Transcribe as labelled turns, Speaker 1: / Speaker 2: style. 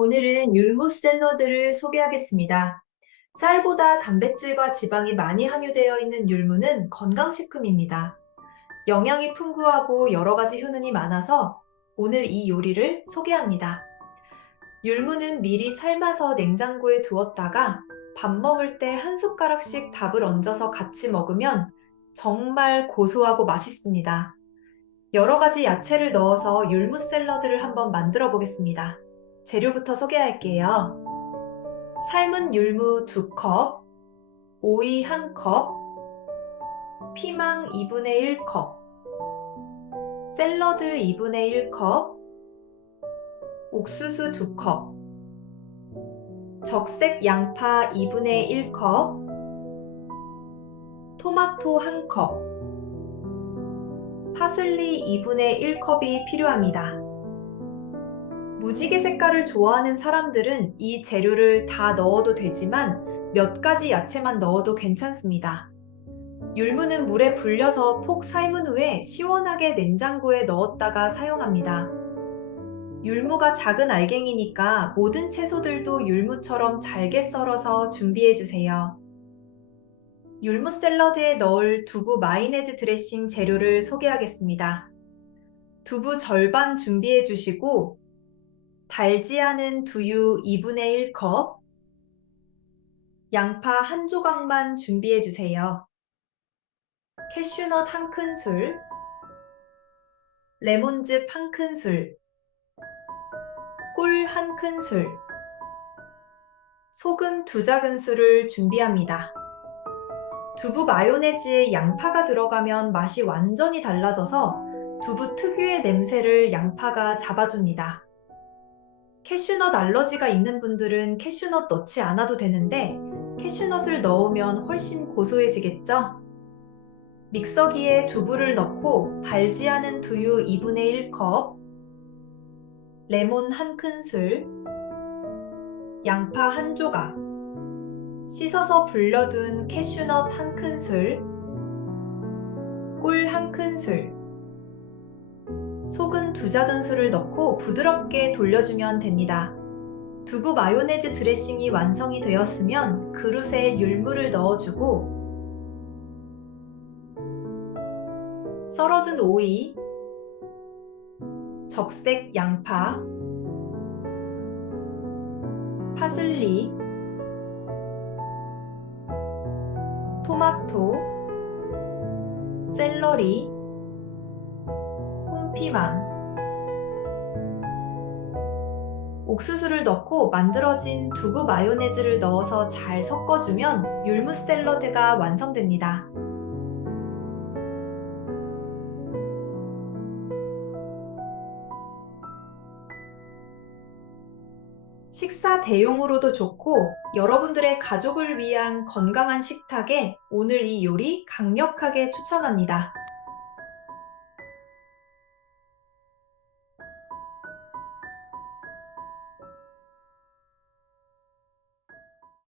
Speaker 1: 오늘은 율무 샐러드를 소개하겠습니다. 쌀보다 단백질과 지방이 많이 함유되어 있는 율무는 건강식품입니다. 영양이 풍부하고 여러 가지 효능이 많아서 오늘 이 요리를 소개합니다. 율무는 미리 삶아서 냉장고에 두었다가 밥 먹을 때 한 숟가락씩 밥을 얹어서 같이 먹으면 정말 고소하고 맛있습니다. 여러 가지 야채를 넣어서 율무 샐러드를 한번 만들어 보겠습니다. 재료부터 소개할게요. 삶은 율무 2컵, 오이 1컵, 피망 2분의 1컵, 샐러드 2분의 1컵, 옥수수 2컵, 적색 양파 2분의 1컵, 토마토 1컵, 파슬리 2분의 1컵이 필요합니다. 무지개 색깔을 좋아하는 사람들은 이 재료를 다 넣어도 되지만 몇 가지 야채만 넣어도 괜찮습니다. 율무는 물에 불려서 폭 삶은 후에 시원하게 냉장고에 넣었다가 사용합니다. 율무가 작은 알갱이니까 모든 채소들도 율무처럼 잘게 썰어서 준비해 주세요. 율무 샐러드에 넣을 두부 마이네즈 드레싱 재료를 소개하겠습니다. 두부 절반 준비해 주시고 달지 않은 두유 2분의 1컵, 양파 한 조각만 준비해 주세요. 캐슈넛 한 큰술, 레몬즙 한 큰술, 꿀 한 큰술, 소금 두 작은술을 준비합니다. 두부 마요네즈에 양파가 들어가면 맛이 완전히 달라져서 두부 특유의 냄새를 양파가 잡아줍니다. 캐슈넛 알러지가 있는 분들은 캐슈넛 넣지 않아도 되는데 캐슈넛을 넣으면 훨씬 고소해지겠죠? 믹서기에 두부를 넣고 달지 않은 두유 2분의 1컵, 레몬 한 큰술, 양파 한 조각, 씻어서 불려둔 캐슈넛 한 큰술, 꿀한 큰술, 소금 두 작은술을 넣고 부드럽게 돌려주면 됩니다. 두부 마요네즈 드레싱이 완성이 되었으면 그릇에 율무를 넣어주고 썰어둔 오이, 적색 양파, 파슬리, 토마토, 샐러리, 홍 피망, 옥수수를 넣고 만들어진 두부 마요네즈를 넣어서 잘 섞어주면 율무 샐러드가 완성됩니다. 식사 대용으로도 좋고 여러분들의 가족을 위한 건강한 식탁에 오늘 이 요리 강력하게 추천합니다.